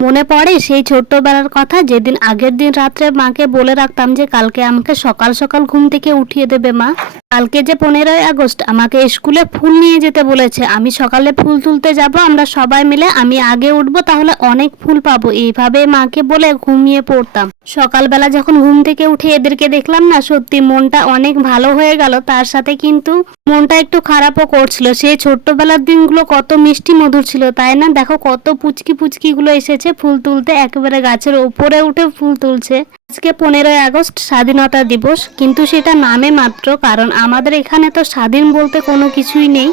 মনে পড়ে সেই ছোট্টবেলার কথা, যেদিন আগের দিন রাত্রে মাকে বলে রাখতাম যে কালকে আমাকে সকাল সকাল ঘুম থেকে উঠিয়ে দেবে মা। কালকে যে 15ই আগস্ট, আমাকে স্কুলে ফুল নিয়ে যেতে বলেছে। আমি সকালে ফুল তুলতে যাব, আমরা সবাই মিলে, আমি আগে উঠবো, তাহলে অনেক ফুল পাবো। এইভাবে মাকে বলে ঘুমিয়ে পড়তাম। সকালবেলা যখন ঘুম থেকে উঠে এদেরকে দেখলাম না, সত্যি মনটা অনেক ভালো হয়ে গেল। তার সাথে কিন্তু মনটা একটু খারাপও করছিল। সেই ছোট্টবেলার দিনগুলো কত মিষ্টি মধুর ছিল, তাই না? দেখো কত পুচকি পুচকিগুলো এসেছে ফুল তুলতে, একেবারে গাছের উপরে উঠে ফুল তুলছে। আজকে 15ই আগস্ট স্বাধীনতা দিবস, কিন্তু সেটা নামে মাত্র, কারণ আমাদের এখানে তো স্বাধীন বলতে কোনো কিছুই নেই।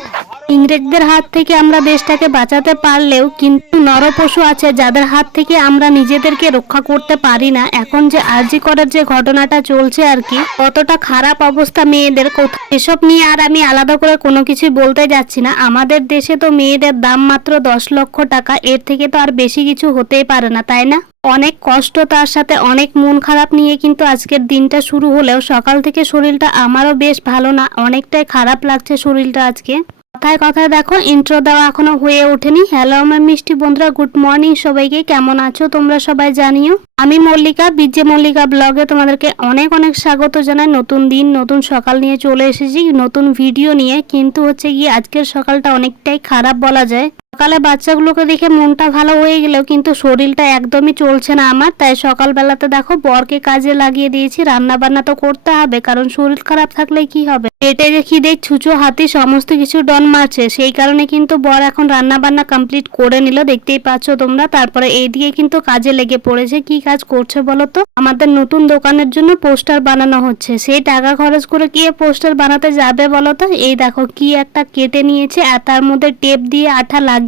ইংরেজদের হাত থেকে আমরা দেশটাকে বাঁচাতে পারলেও কিন্তু নরপশু আছে যাদের হাত থেকে আমরা নিজেদেরকে রক্ষা করতে পারি না। এখন যে আরজি করার যে ঘটনাটা চলছে আর কি, কতটা খারাপ অবস্থা মেয়েদের, কোথাও এসব নিয়ে আর আমি আলাদা করে কোনো কিছুই বলতে যাচ্ছি না। আমাদের দেশে তো মেয়েদের দাম মাত্র 10 লক্ষ টাকা, এর থেকে তো আর বেশি কিছু হতেই পারে না, তাই না? অনেক কষ্ট, তার সাথে অনেক মন খারাপ নিয়ে কিন্তু আজকের দিনটা শুরু হলেও সকাল থেকে শরীরটা আমারও বেশ ভালো না, অনেকটাই খারাপ লাগছে শরীরটা আজকে। কথায় কথায় দেখো ইন্ট্রো দেওয়া এখনো হয়ে ওঠেনি। হ্যালো আমার মিষ্টি বন্ধুরা, গুড মর্নিং সবাইকে, কেমন আছো তোমরা সবাই জানিও। আমি মল্লিকা, বিজে মল্লিকা ব্লগে তোমাদেরকে অনেক অনেক স্বাগত জানাই। নতুন দিন নতুন সকাল নিয়ে চলে এসেছি নতুন ভিডিও নিয়ে, কিন্তু হচ্ছে গিয়ে আজকের সকালটা অনেকটাই খারাপ বলা যায়। সকালে বাচ্চাগুলোকে দেখে মনটা ভালো হয়ে গেলেও কিন্তু শরীরটা একদমই চলছে না আমার। তাই সকালবেলাতে দেখো বরকে কাজে লাগিয়ে দিয়েছি। রান্না বান্না তো করতে হবে, কারণ শরীর খারাপ থাকলে কি হবে, পেটে যে খিদে ছুঁচো হাতি সমস্ত কিছু ডন মারছে। সেই কারণে কিন্তু বর এখন রান্না বান্না কমপ্লিট করে নিল, দেখতেই পাচ্ছ তোমরা। তারপরে এইদিকে কিন্তু কাজে লেগে পড়েছে। কি কাজ করছে বলো তো? আমাদের নতুন দোকানের জন্য পোস্টার বানানো হচ্ছে। সেই টাকা খরচ করে কি পোস্টার বানাতে যাবে বলো তো? এই দেখো কি একটা কেটে নিয়েছে, আর তার মধ্যে টেপ দিয়ে আঠা লাগিয়ে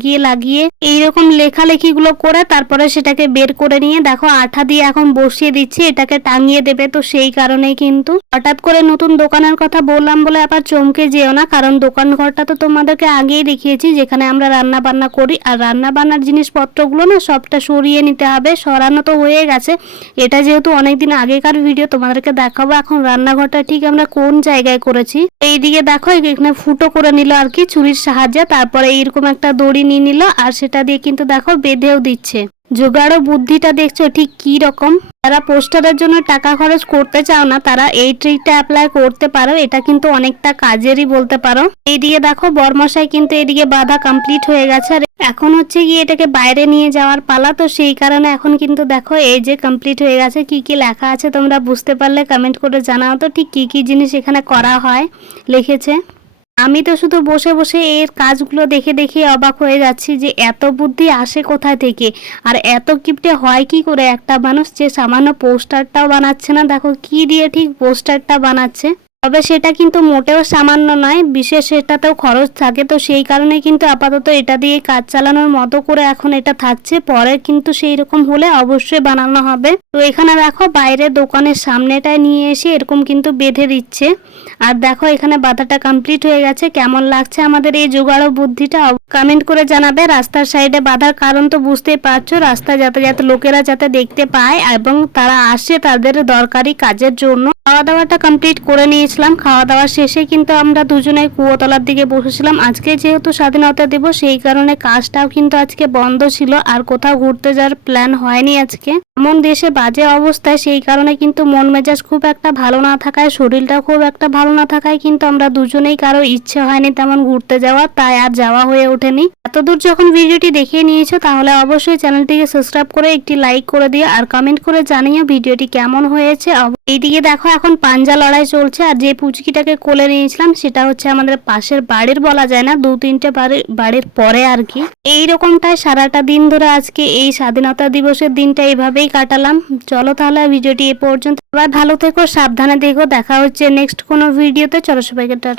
এইরকম লেখালেখি গুলো করে তারপরে সেটাকে বের করে নিয়ে দেখো আঠা দিয়ে এখন বসিয়ে দিচ্ছে, এটাকে টাঙিয়ে দেবে। তো সেই কারণেই কিন্তু হঠাৎ করে নতুন দোকানের কথা বললাম বলে আবার চমকে যেও না, কারণ দোকান ঘরটা তো তোমাদেরকে আগেই দেখিয়েছি, যেখানে আমরা রান্না বান্না করি। আর রান্না বান্নার জিনিসপত্রগুলো না সবটা সরিয়ে নিতে হবে, সরানো তো হয়ে গেছে। এটা যেহেতু অনেকদিন আগেকার ভিডিও, তোমাদেরকে দেখাবো এখন রান্নাঘরটা ঠিক আমরা কোন জায়গায় করেছি। এইদিকে দেখো এখানে ফুটো করে নিল আর কি ছুরির সাহায্যে, তারপরে এইরকম একটা দড়ি নিয়ে নিল, আর সেটা দিয়ে কিন্তু দেখো বেঁধেও দিচ্ছে। জোগাড় বুদ্ধিটা দেখছো ঠিক কি রকম। যারা পোস্টারের জন্য টাকা খরচ করতে চাও না, তারা এই ট্রিকটা অ্যাপ্লাই করতে পারো, এটা কিন্তু অনেকটা কাজেরই বলতে পারো। এইদিকে দেখো বরমশাই কিন্তু এদিকে বাঁধা কমপ্লিট হয়ে গেছে, আর এখন হচ্ছে গিয়ে এটাকে বাইরে নিয়ে যাওয়ার পালা। তো সেই কারণে এখন কিন্তু দেখো এই যে কমপ্লিট হয়ে গেছে। কি কি লেখা আছে তোমরা বুঝতে পারলে কমেন্ট করে জানাও তো, ঠিক কি কি জিনিস এখানে করা হয় লিখেছে। আমি তো শুধু বসে বসে এর কাজগুলো দেখে দেখে অবাক হয়ে যাচ্ছি যে এত বুদ্ধি আসে কোথায় থেকে, আর এত কিপটে হয় কি করে একটা মানুষ, যে সামান্য পোস্টারটাও বানাচ্ছে না। দেখো কি দিয়ে ঠিক পোস্টারটা বানাচ্ছে, তবে সেটা কিন্তু মোটেও সামান্য নয়, বিশেষ এটাতেও খরচ থাকে। তো সেই কারণে কিন্তু আপাতত এটা দিয়ে কাজ চালানোর মতো করে এখন এটা থাকছে, পরে কিন্তু সেই রকম হলে অবশ্যই বানানো হবে। তো এখানে দেখো বাইরে দোকানের সামনেটায় নিয়ে এসে এরকম কিন্তু বেঁধে দিচ্ছে। আর দেখো এখানে বাঁধাটা কমপ্লিট হয়ে গেছে। কেমন লাগছে আমাদের এই জোগাড় বুদ্ধিটা কমেন্ট করে জানাবে। রাস্তার সাইডে বাঁধার কারণ তো বুঝতেই পারছো, রাস্তায় যাতায়াত লোকেরা যাতে দেখতে পায় এবং তারা আসে তাদের দরকারি কাজের জন্য। খাওয়া দাওয়াটা কমপ্লিট করে নিয়েছিলাম। খাওয়া দাওয়া শেষে কিন্তু আমরা দুজনে কুয়োতলার দিকে বসেছিলাম। আজকে যেহেতু স্বাধীনতা দিবস, সেই কারণে কাজটাও কিন্তু আজকে বন্ধ ছিল, আর কোথাও ঘুরতে যাওয়ার প্ল্যান হয়নি আজকে। এমন দেশে বাজে অবস্থায়, সেই কারণে কিন্তু মন মেজাজ খুব একটা ভালো না থাকায়, শরীরটা খুব একটা ভালো না থাকায় কিন্তু আমরা দুজনেই কারো ইচ্ছে হয়নি তেমন ঘুরতে যাওয়া, তাই আর যাওয়া হয়ে ওঠেনি। এতদূর যখন ভিডিওটি দেখিয়ে নিয়েছো, তাহলে অবশ্যই চ্যানেলটিকে সাবস্ক্রাইব করে একটি লাইক করে দিও, আর কমেন্ট করে জানিও ভিডিওটি কেমন হয়েছে। এইদিকে দেখো এখন পাঞ্জা লড়াই চলছে, আর যে পুচকিটাকে কোলে নিয়েছিলাম সেটা হচ্ছে আমাদের পাশের বাড়ির, বলা যায় না 2-3টে বাড়ির পরে আর কি। এইরকমটাই সারাটা দিন ধরে আজকে এই স্বাধীনতা দিবসের দিনটা এইভাবেই কাটালাম। চলো তাহলে ভিডিওটি এ পর্যন্ত, সবাই ভালো থেকো, সাবধানে দেখো, দেখা হচ্ছে নেক্সট কোনো ভিডিওতে। চলো সবাইকে টাটা।